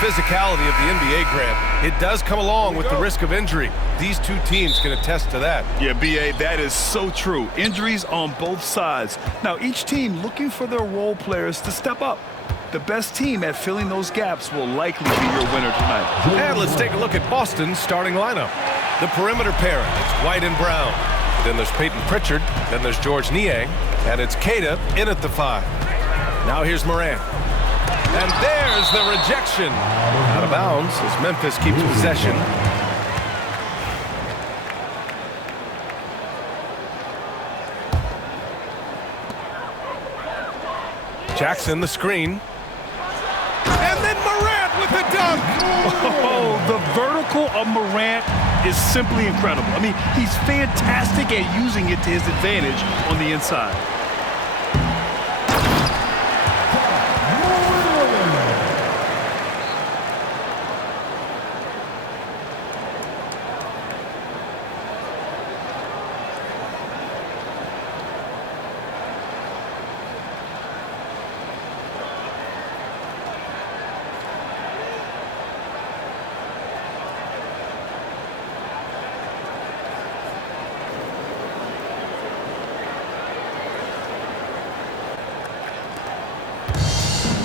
physicality of the NBA, Grant, it does come along with the risk of injury. These two teams can attest to that. Yeah, B.A., that is so true. Injuries on both sides. Now, each team looking for their role players to step up. The best team at filling those gaps will likely be your winner tonight. And let's take a look at Boston's starting lineup. The perimeter pairing, it's White and Brown. Then there's Peyton Pritchard, then there's George Niang, and it's Keita in at the 5. Now here's Morant. And there's the rejection. Out of bounds as Memphis keeps possession. Jackson the screen. And then Morant with the dunk. Oh, the vertical of Morant is simply incredible. I mean, he's fantastic at using it to his advantage on the inside.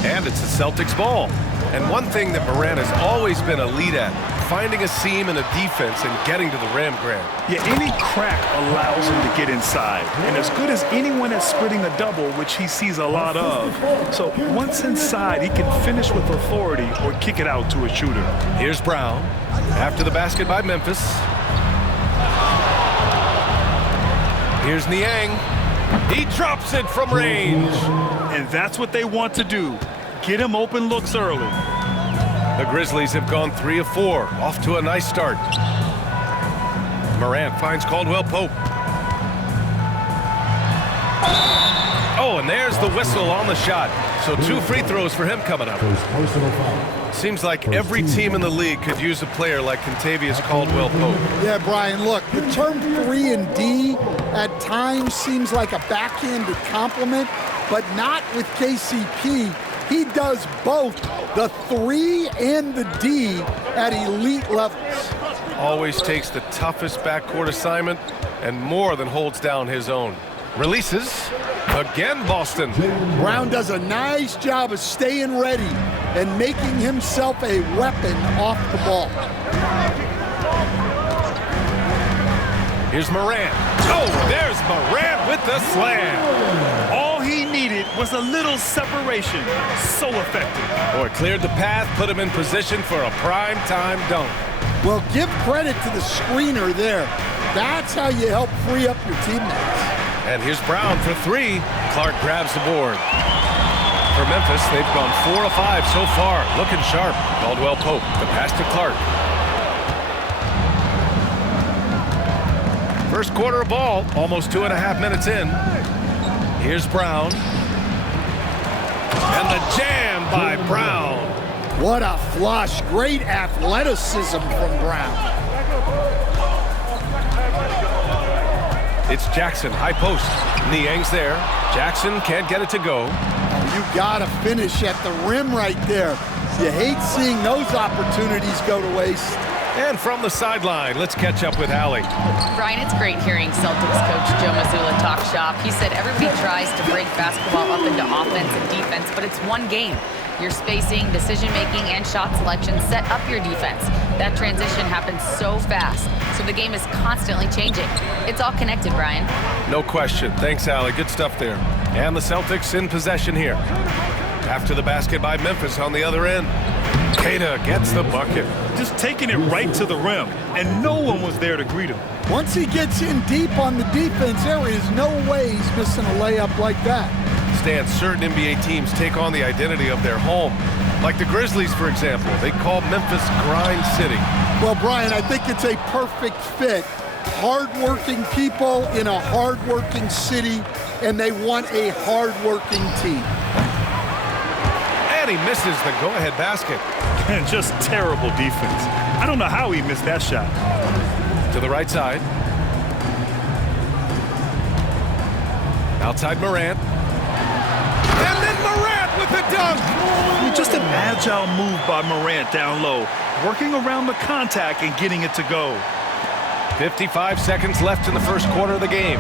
And it's the Celtics ball. And one thing that Morant has always been a lead at, finding a seam in a defense and getting to the rim, Grant. Yeah, any crack allows him to get inside. And as good as anyone at splitting a double, which he sees a lot of. So once inside, he can finish with authority or kick it out to a shooter. Here's Brown. After the basket by Memphis. Here's Niang. He drops it from range. And that's what they want to do. Get him open looks early. The Grizzlies have gone 3 of 4, off to a nice start. Morant finds Caldwell Pope. Oh, and there's the whistle on the shot. So 2 free throws for him coming up. Seems like every team in the league could use a player like Kentavious Caldwell Pope. Yeah, Brian, look, the term 3 and D at times seems like a backhanded compliment, but not with KCP. He does both the 3 and the D at elite levels. Always takes the toughest backcourt assignment and more than holds down his own. Releases. Again, Boston. Brown does a nice job of staying ready and making himself a weapon off the ball. Here's Morant. Oh, there's Morant with the slam. All he needed was a little separation. So effective. Boy, cleared the path, put him in position for a prime-time dunk. Well, give credit to the screener there. That's how you help free up your teammates. And here's Brown for 3. Clark grabs the board. For Memphis, they've gone 4 of 5 so far. Looking sharp. Caldwell Pope, the pass to Clark. First quarter of ball, almost 2.5 minutes in. Here's Brown. And the jam by Brown. What a flush. Great athleticism from Brown. It's Jackson, high post. Niang's there. Jackson can't get it to go. You gotta finish at the rim right there. You hate seeing those opportunities go to waste. And from the sideline, let's catch up with Allie. Brian, it's great hearing Celtics coach Joe Mazzulla talk shop. He said everybody tries to break basketball up into offense and defense, but it's one game. Your spacing, decision-making, and shot selection set up your defense. That transition happens so fast, so the game is constantly changing. It's all connected, Brian. No question. Thanks, Allie. Good stuff there. And the Celtics in possession here. After the basket by Memphis on the other end. Keita gets the bucket. Just taking it right to the rim, and no one was there to greet him. Once he gets in deep on the defense, there is no way he's missing a layup like that. Stan, certain NBA teams take on the identity of their home. Like the Grizzlies, for example. They call Memphis Grind City. Well, Brian, I think it's a perfect fit. Hard-working people in a hard-working city, and they want a hard-working team. And he misses the go-ahead basket. And just terrible defense. I don't know how he missed that shot. To the right side. Outside Morant. And then Morant with the dunk! Just an agile move by Morant down low, working around the contact and getting it to go. 55 seconds left in the first quarter of the game.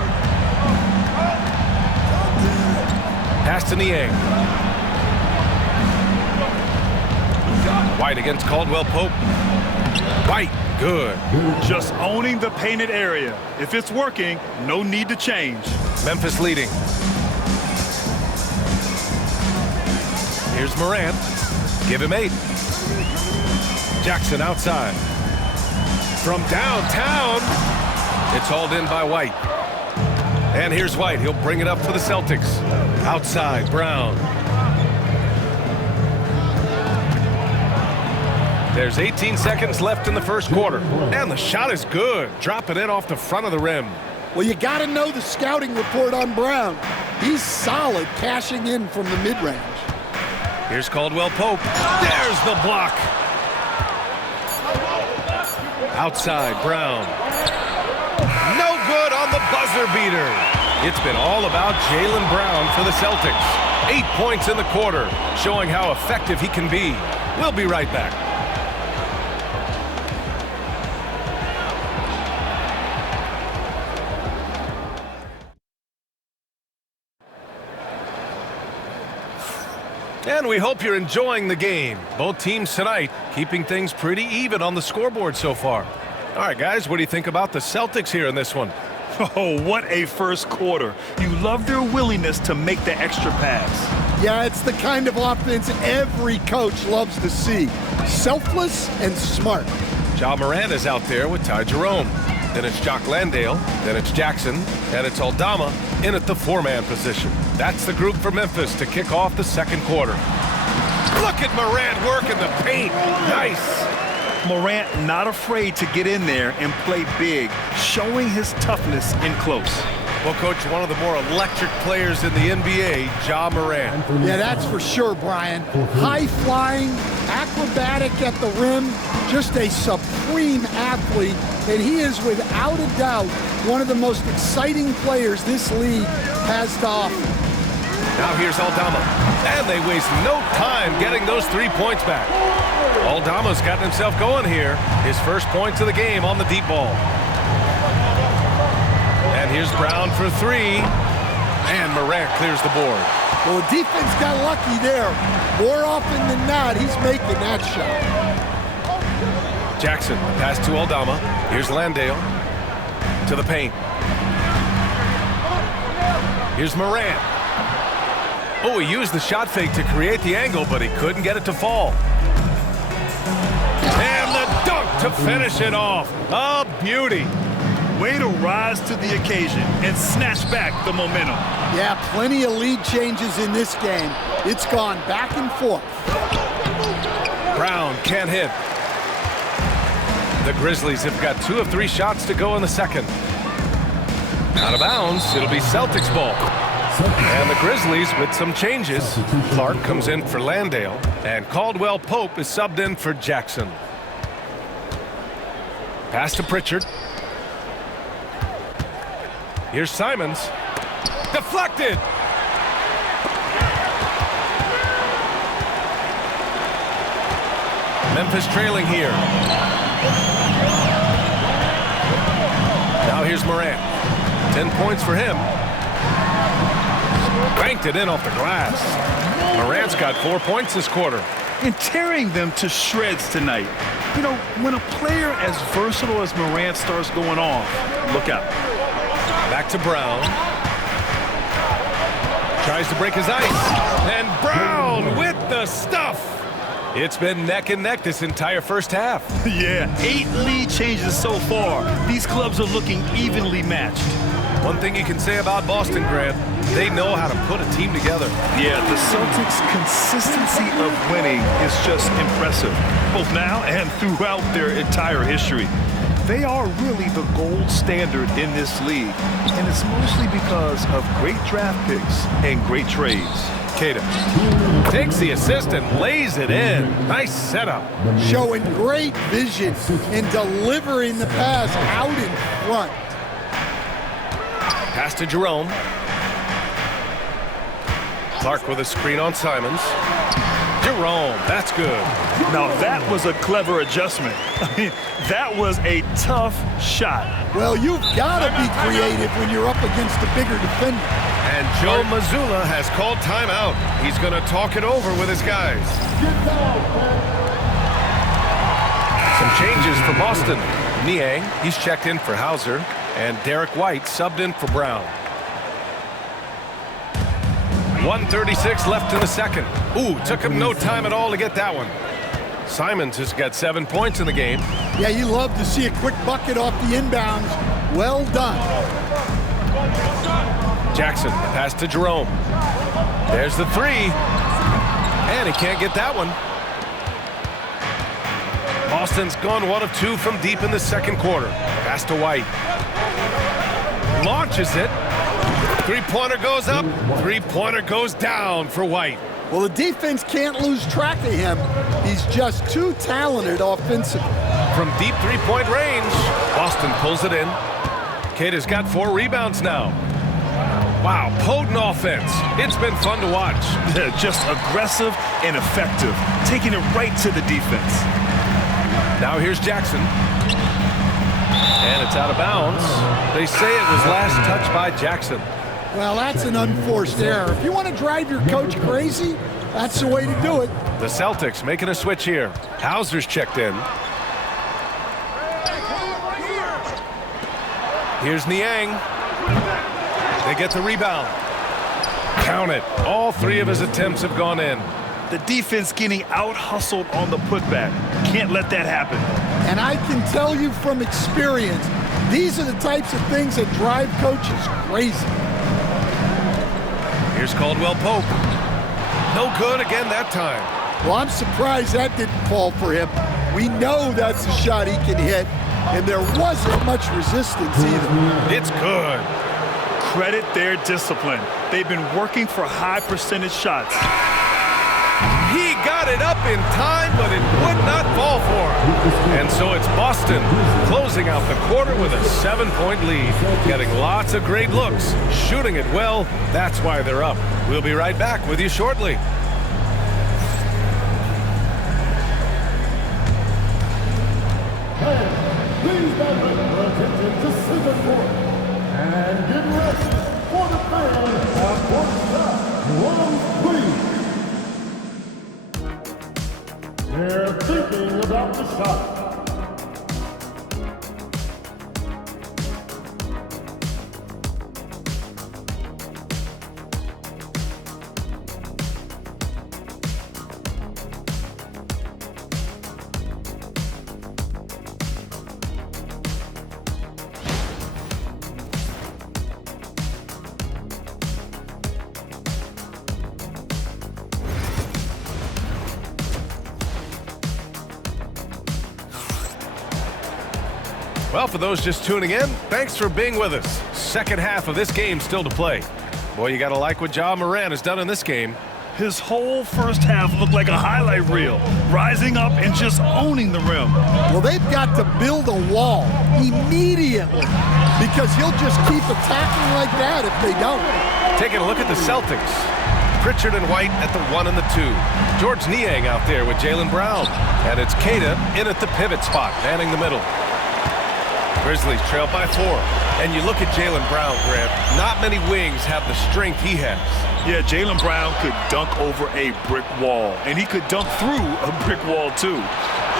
Pass to Niang. White against Caldwell Pope. White, good. Just owning the painted area. If it's working, no need to change. Memphis leading. Here's Morant. Give him 8. Jackson outside. From downtown. It's hauled in by White. And here's White. He'll bring it up for the Celtics. Outside, Brown. There's 18 seconds left in the first quarter. And the shot is good. Dropping it off the front of the rim. Well, you got to know the scouting report on Brown. He's solid cashing in from the mid-range. Here's Caldwell Pope. There's the block. Outside, Brown. No good on the buzzer beater. It's been all about Jaylen Brown for the Celtics. 8 points in the quarter, showing how effective he can be. We'll be right back. And we hope you're enjoying the game. Both teams tonight keeping things pretty even on the scoreboard so far. All right, guys, what do you think about the Celtics here in this one? Oh, what a first quarter. You love their willingness to make the extra pass. Yeah, it's the kind of offense every coach loves to see. Selfless and smart. Ja Morant is out there with Ty Jerome. Then it's Jock Landale. Then it's Jackson. And it's Aldama in at the 4-man position. That's the group for Memphis to kick off the second quarter. Look at Morant working the paint. Nice. Morant not afraid to get in there and play big, showing his toughness in close. Well, Coach, one of the more electric players in the NBA, Ja Morant. Yeah, that's for sure, Brian. High-flying, acrobatic at the rim, just a supreme athlete, and he is without a doubt one of the most exciting players this league has to offer. Now here's Aldama, and they waste no time getting those 3 points back. Aldama's gotten himself going here. His first points of the game on the deep ball. And here's Brown for 3. And Morant clears the board. Well, the defense got lucky there. More often than not, he's making that shot. Jackson, pass to Aldama. Here's Landale. To the paint. Here's Morant. Oh, he used the shot fake to create the angle, but he couldn't get it to fall. And the dunk to finish it off. A beauty. Way to rise to the occasion and snatch back the momentum. Yeah, plenty of lead changes in this game. It's gone back and forth. Brown can't hit. The Grizzlies have got 2 of 3 shots to go in the second. Out of bounds, it'll be Celtics ball. And the Grizzlies with some changes. Clark comes in for Landale, and Caldwell Pope is subbed in for Jackson. Pass to Pritchard. Here's Simons. Deflected. Memphis trailing here. Now here's Morant. 10 points for him. Banked it in off the glass. Morant's got 4 points this quarter. And tearing them to shreds tonight. You know, when a player as versatile as Morant starts going off, look out. Back to Brown. Tries to break his ice. And Brown with the stuff. It's been neck and neck this entire first half. Yeah, 8 lead changes so far. These clubs are looking evenly matched. One thing you can say about Boston, Grant, they know how to put a team together. Yeah, the Celtics' consistency of winning is just impressive, both now and throughout their entire history. They are really the gold standard in this league, and it's mostly because of great draft picks and great trades. Keita takes the assist and lays it in. Nice setup. Showing great vision and delivering the pass out in front. Pass to Jerome. Clark with a screen on Simons. Jerome, that's good. Now that was a clever adjustment. I mean, that was a tough shot. Well, you've got to be creative when you're up against a bigger defender. And Joe Mazzulla has called timeout. He's going to talk it over with his guys. Some changes for Boston. Niang, he's checked in for Hauser, and Derek White subbed in for Brown. 1:36 left in the second. Ooh, took him no time at all to get that one. Simons has got 7 points in the game. Yeah, you love to see a quick bucket off the inbounds. Well done. Jackson, pass to Jerome. There's the three. And he can't get that one. Boston's gone 1 of 2 from deep in the second quarter. Pass to White. Launches it. Three-pointer goes up. Three-pointer goes down for White. Well, the defense can't lose track of him. He's just too talented offensively. From deep three-point range, Boston pulls it in. Keita's got 4 rebounds now. Wow, potent offense. It's been fun to watch. Just aggressive and effective, taking it right to the defense. Now here's Jackson. And it's out of bounds. They say it was last touched by Jackson. Well, that's an unforced error. If you want to drive your coach crazy, that's the way to do it. The Celtics making a switch here. Hauser's checked in. Here's Niang. They get the rebound. Count it. All 3 of his attempts have gone in. The defense getting out-hustled on the putback. Can't let that happen. And I can tell you from experience, these are the types of things that drive coaches crazy. Here's Caldwell Pope. No good again that time. Well, I'm surprised that didn't fall for him. We know that's a shot he can hit, and there wasn't much resistance either. It's good. Credit their discipline. They've been working for high percentage shots. He got it up in time, but it would not fall for him. And so it's Boston closing out the quarter with a 7-point lead. Getting lots of great looks, shooting it well. That's why they're up. We'll be right back with you shortly. Please direct your attention to center court. And get ready for the fan at one shot. One, please. They're thinking about the shot. Well, for those just tuning in, thanks for being with us. Second half of this game still to play. Boy, you got to like what Ja Morant has done in this game. His whole first half looked like a highlight reel, rising up and just owning the rim. Well, they've got to build a wall immediately because he'll just keep attacking like that if they don't. Taking a look at the Celtics. Pritchard and White at the 1 and the 2. George Niang out there with Jaylen Brown. And it's Keita in at the pivot spot, manning the middle. Grizzlies trail by 4. And you look at Jaylen Brown, Grant. Not many wings have the strength he has. Yeah, Jaylen Brown could dunk over a brick wall, and he could dunk through a brick wall, too.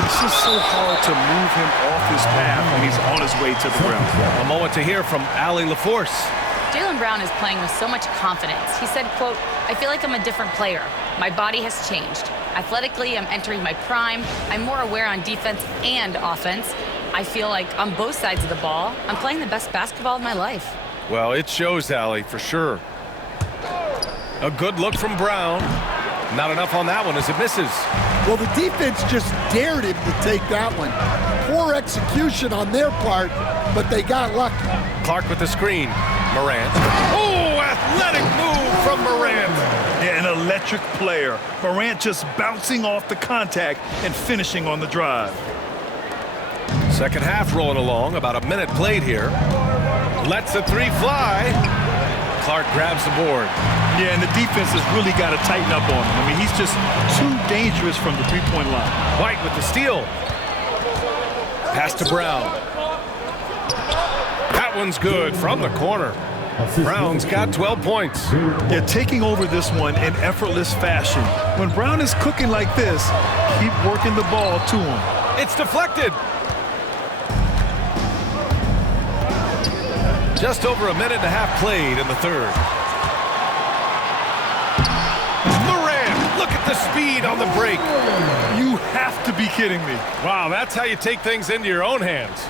It's just so hard to move him off his path when he's on his way to the rim. A moment to hear from Allie LaForce. Jaylen Brown is playing with so much confidence. He said, quote, "I feel like I'm a different player. My body has changed. Athletically, I'm entering my prime. I'm more aware on defense and offense. I feel like on both sides of the ball, I'm playing the best basketball of my life." Well, it shows, Allie, for sure. A good look from Brown. Not enough on that one as it misses. Well, the defense just dared him to take that one. Poor execution on their part, but they got lucky. Clark with the screen. Morant. Oh, athletic move from Morant. Yeah, an electric player. Morant just bouncing off the contact and finishing on the drive. Second half rolling along, about a minute played here. Lets the 3 fly. Clark grabs the board. Yeah, and the defense has really got to tighten up on him. I mean, he's just too dangerous from the three-point line. White with the steal. Pass to Brown. That one's good from the corner. Brown's got 12 points. Yeah, taking over this one in effortless fashion. When Brown is cooking like this, keep working the ball to him. It's deflected. Just over a minute and a half played in the third. Morant, look at the speed on the break. You have to be kidding me. Wow, that's how you take things into your own hands.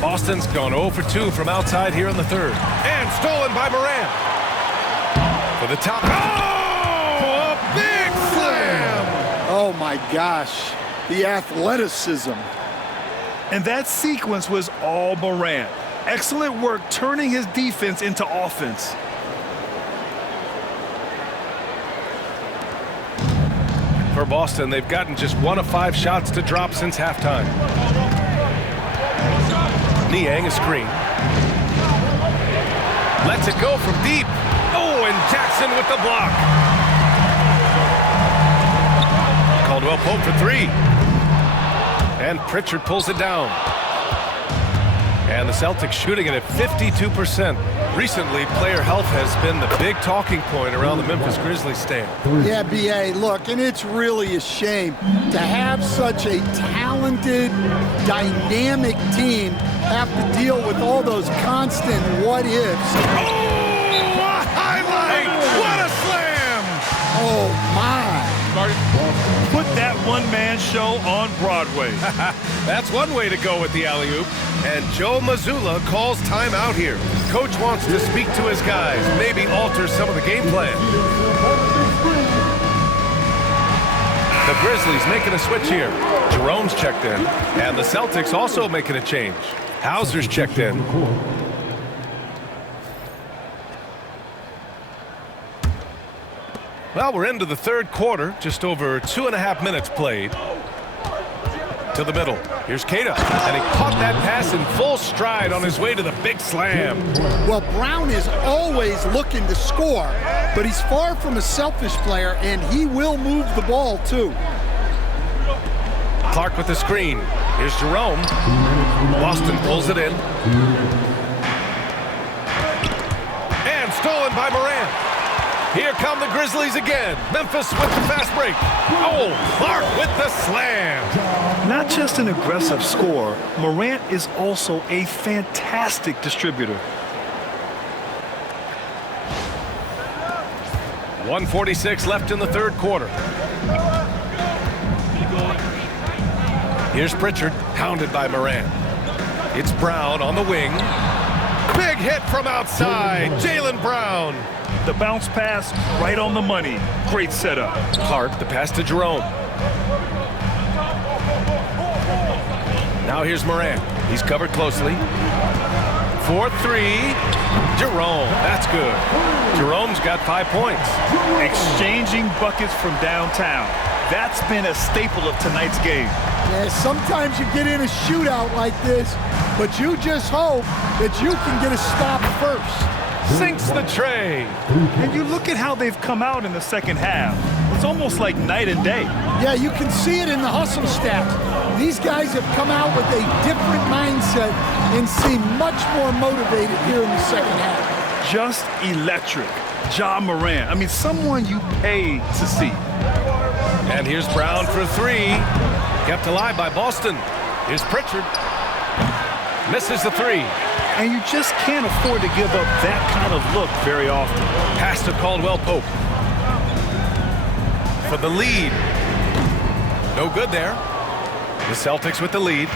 Boston's gone 0 for 2 from outside here in the third. And stolen by Morant. For the top. Oh, a big slam! Oh, my gosh. The athleticism. And that sequence was all Morant. Excellent work turning his defense into offense. For Boston, they've gotten just 1 of 5 shots to drop since halftime. Niang a screen. Lets it go from deep. Oh, and Jackson with the block. Caldwell Pope for 3. And Pritchard pulls it down. And the Celtics shooting it at 52%. Recently, player health has been the big talking point around the Memphis Grizzlies stand. Yeah, B.A., look, and it's really a shame to have such a talented, dynamic team have to deal with all those constant what-ifs. Oh, a highlight! What a slam! Oh, my. Put that one-man show on Broadway. That's one way to go with the alley-oop. And Joe Mazzulla calls timeout here. Coach wants to speak to his guys, maybe alter some of the game plan. The Grizzlies making a switch here. Jerome's checked in, and the Celtics also making a change. Hauser's checked in. Well, we're into the third quarter, just over 2.5 minutes played. To the middle. Here's Keita, and he caught that pass in full stride on his way to the big slam. Well, Brown is always looking to score, but he's far from a selfish player, and he will move the ball, too. Clark with the screen. Here's Jerome. Boston pulls it in. And stolen by Morant. Here come the Grizzlies again. Memphis with the fast break. Oh, Clark with the slam. Not just an aggressive scorer, Morant is also a fantastic distributor. 1:46 left in the third quarter. Here's Pritchard, hounded by Morant. It's Brown on the wing. Big hit from outside. Jaylen Brown. The bounce pass right on the money. Great setup. Clark, the pass to Jerome. Now here's Morant. He's covered closely. 4-3. Jerome, that's good. Jerome's got 5 points. Exchanging buckets from downtown. That's been a staple of tonight's game. Yeah, sometimes you get in a shootout like this, but you just hope that you can get a stop first. Sinks the tray. And you look at how they've come out in the second half. It's almost like night and day. Yeah, you can see it in the hustle stats. These guys have come out with a different mindset and seem much more motivated here in the second half. Just electric. Ja Morant. I mean, someone you pay to see. And here's Brown for 3. Kept alive by Boston. Here's Pritchard. Misses the 3. And you just can't afford to give up that kind of look very often. Pass to Caldwell Pope. For the lead. No good there. The Celtics with the lead.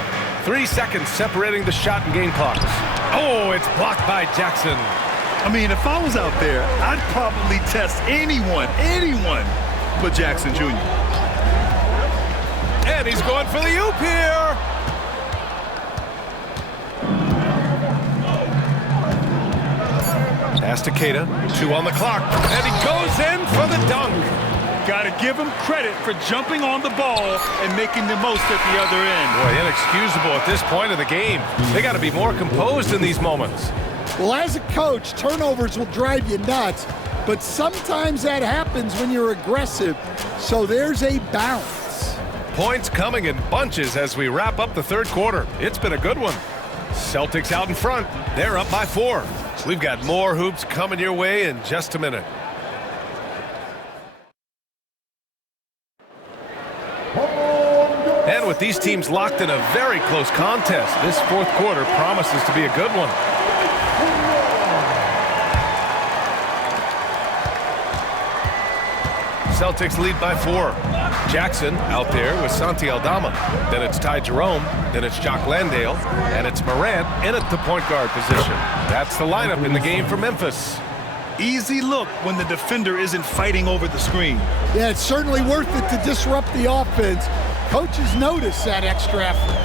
3 seconds separating the shot and game clocks. Oh, it's blocked by Jackson. I mean, if I was out there, I'd probably test anyone but Jackson Jr. And he's going for the oop here. Pass to Keita. 2 on the clock. And he goes in for the dunk. Got to give him credit for jumping on the ball and making the most at the other end. Boy, inexcusable at this point of the game. They got to be more composed in these moments. Well, as a coach, turnovers will drive you nuts, but sometimes that happens when you're aggressive. So there's a bounce. Points coming in bunches as we wrap up the third quarter. It's been a good one. Celtics out in front. They're up by 4. We've got more hoops coming your way in just a minute. And with these teams locked in a very close contest, this fourth quarter promises to be a good one. Celtics lead by 4. Jackson out there with Santi Aldama. Then it's Ty Jerome. Then it's Jock Landale. And it's Morant in at the point guard position. That's the lineup in the game for Memphis. Easy look when the defender isn't fighting over the screen. Yeah, it's certainly worth it to disrupt the offense. Coaches notice that extra effort.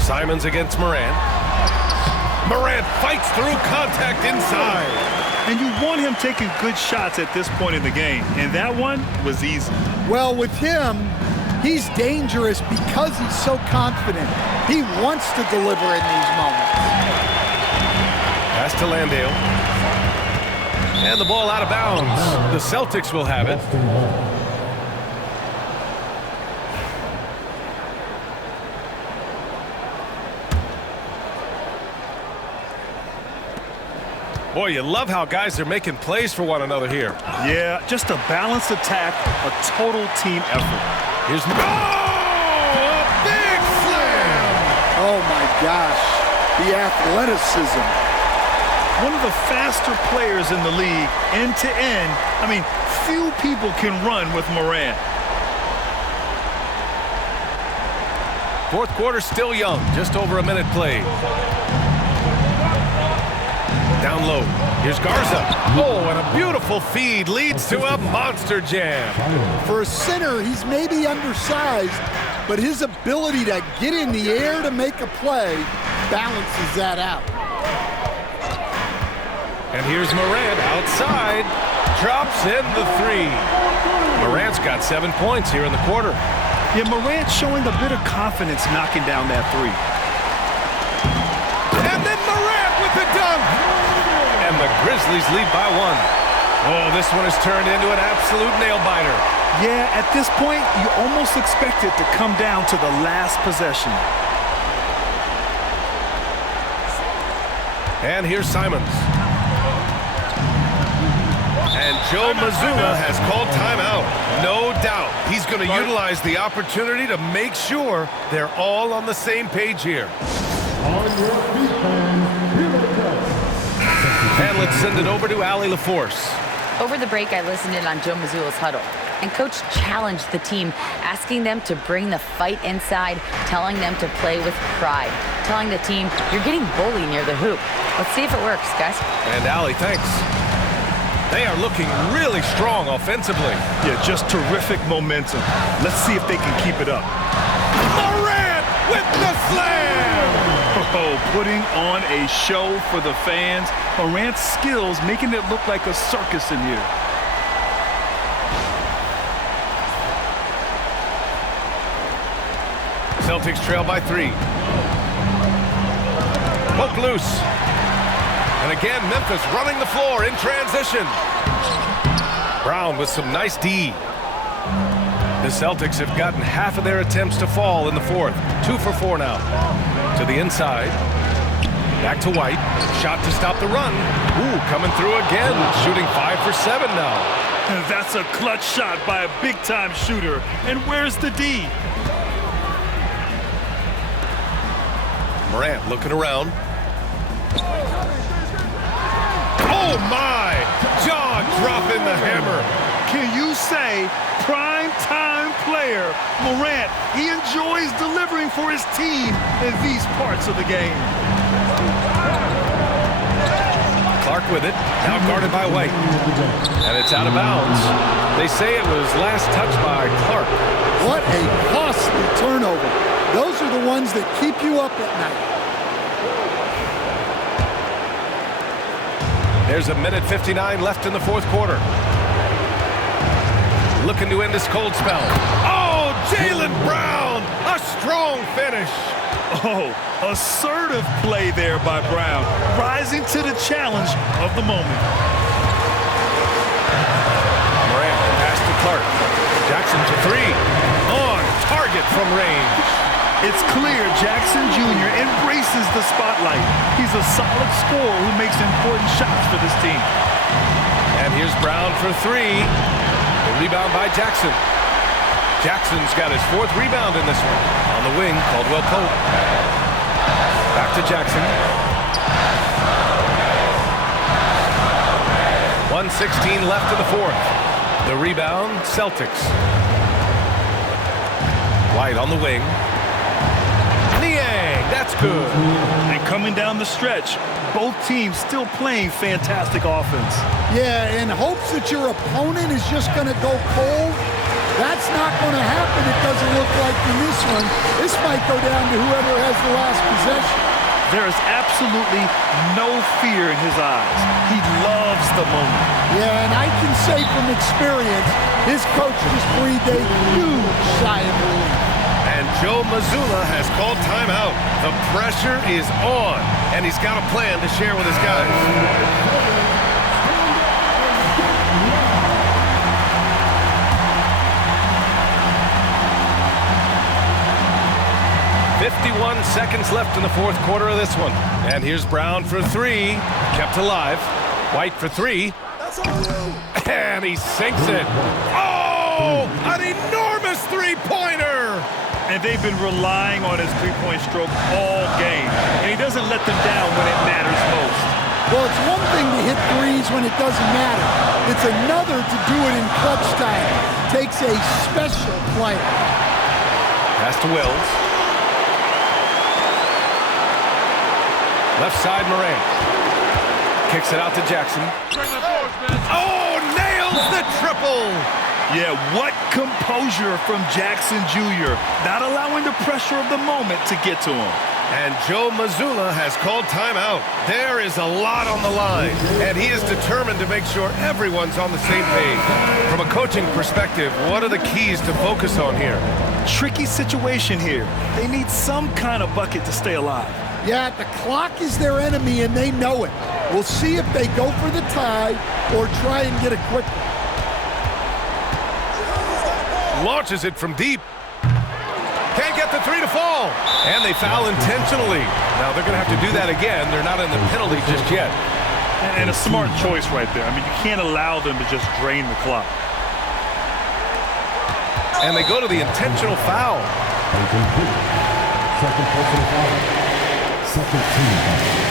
Simons against Morant. Morant fights through contact inside. And you want him taking good shots at this point in the game. And that one was easy. Well, with him, he's dangerous because he's so confident. He wants to deliver in these moments. Pass to Landale. And the ball out of bounds. The Celtics will have it. Boy, you love how guys are making plays for one another here. Yeah, just a balanced attack, a total team effort. Here's a big slam! Oh my gosh, the athleticism. One of the faster players in the league, end to end. I mean, few people can run with Morant. Fourth quarter still young, just over a minute played. Down low. Here's Garza. Oh, and a beautiful feed leads to a monster jam. For a center, he's maybe undersized, but his ability to get in the air to make a play balances that out. And here's Morant outside. Drops in the 3. Morant's got 7 points here in the quarter. Yeah, Morant showing a bit of confidence knocking down that 3. And then Morant with the dunk. And the Grizzlies lead by 1. Oh, this one has turned into an absolute nail-biter. Yeah, at this point, you almost expect it to come down to the last possession. And here's Simons. And Joe Mazzulla has called timeout. No doubt he's going to utilize the opportunity to make sure they're all on the same page here. On your defense, here they come. And let's send it over to Allie LaForce. Over the break, I listened in on Joe Mazzulla's huddle, and Coach challenged the team, asking them to bring the fight inside, telling them to play with pride, telling the team, you're getting bullied near the hoop. Let's see if it works, guys. And Allie, thanks. They are looking really strong offensively. Yeah, just terrific momentum. Let's see if they can keep it up. Morant with the slam! Oh, putting on a show for the fans. Morant's skills making it look like a circus in here. Celtics trail by 3. Poke loose. And again, Memphis running the floor in transition. Brown with some nice D. The Celtics have gotten half of their attempts to fall in the fourth. 2 for 4 now. To the inside. Back to White. Shot to stop the run. Ooh, coming through again. Shooting 5 for 7 now. That's a clutch shot by a big-time shooter. And where's the D? Morant looking around. Oh, my! Jaw dropping the hammer. Can you say prime-time player? Morant, he enjoys delivering for his team in these parts of the game. Clark with it, now guarded by White. And it's out of bounds. They say it was last touched by Clark. What a costly turnover. Those are the ones that keep you up at night. There's a minute 59 left in the fourth quarter. Looking to end this cold spell. Oh, Jaylen Brown! A strong finish. Oh, assertive play there by Brown, rising to the challenge of the moment. Morant pass to Clark. Jackson to three. On target from range. It's clear Jackson Jr. embraces the spotlight. He's a solid scorer who makes important shots for this team. And here's Brown for three. The rebound by Jackson. Jackson's got his fourth rebound in this one. On the wing, Caldwell Pope. Back to Jackson. 1:16 left in the fourth. The rebound, Celtics. White on the wing. Niang, that's good. And coming down the stretch, both teams still playing fantastic offense. Yeah, in hopes that your opponent is just going to go cold. That's not going to happen, it doesn't look like in this one. This might go down to whoever has the last possession. There is absolutely no fear in his eyes. He loves the moment. Yeah, and I can say from experience, his coach just breathed a huge sigh of relief. And Joe Mazzulla has called timeout. The pressure is on, and he's got a plan to share with his guys. 51 seconds left in the fourth quarter of this one. And here's Brown for three. Kept alive. White for three. And he sinks it. Oh, an enormous three-pointer. And they've been relying on his three-point stroke all game. And he doesn't let them down when it matters most. Well, it's one thing to hit threes when it doesn't matter. It's another to do it in clutch time. Takes a special player. Pass to Wills. Left side, Morant. Kicks it out to Jackson. Oh, nails the triple! Yeah, what composure from Jackson Jr. Not allowing the pressure of the moment to get to him. And Joe Mazzulla has called timeout. There is a lot on the line, and he is determined to make sure everyone's on the same page. From a coaching perspective, what are the keys to focus on here? Tricky situation here. They need some kind of bucket to stay alive. Yeah, the clock is their enemy, and they know it. We'll see if they go for the tie or try and get a quick one. Launches it from deep. Can't get the three to fall. And they foul intentionally. Now they're going to have to do that again. They're not in the penalty just yet. And a smart choice right there. I mean, you can't allow them to just drain the clock. And they go to the intentional foul. Second personal foul. Second team foul.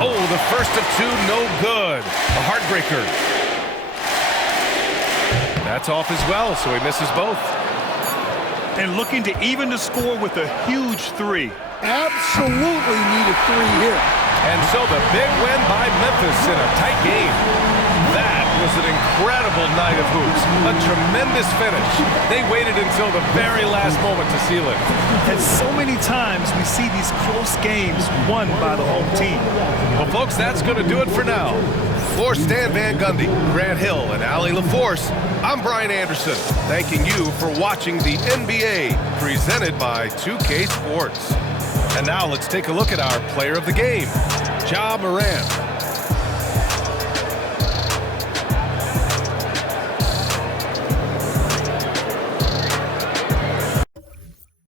Oh, the first of two, no good. A heartbreaker. That's off as well, so he misses both. And looking to even the score with a huge three. Absolutely need a three here. And so the big win by Memphis in a tight game. That was an incredible night of hoops. A tremendous finish. They waited until the very last moment to seal it. And so many times we see these close games won by the home team. Well, folks, that's going to do it for now. For Stan Van Gundy, Grant Hill, and Allie LaForce, I'm Brian Anderson, thanking you for watching the NBA presented by 2K Sports. And now let's take a look at our player of the game, Ja Morant.